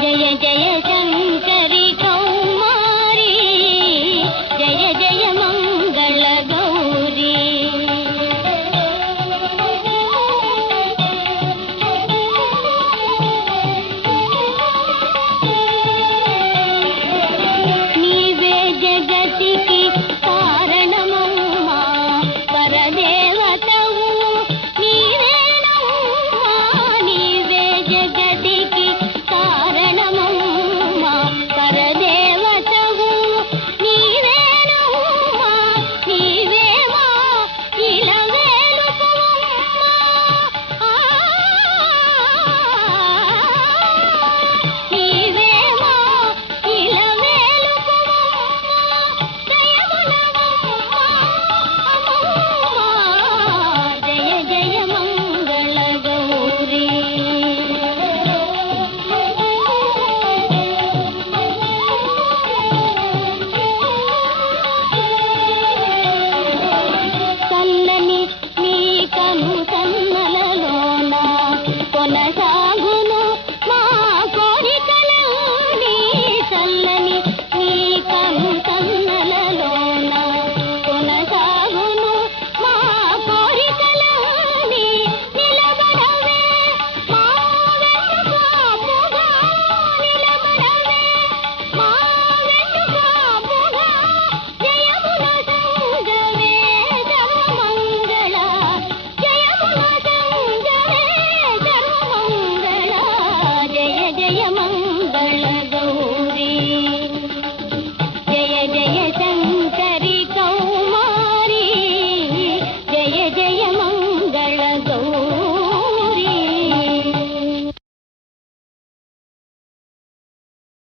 जय जय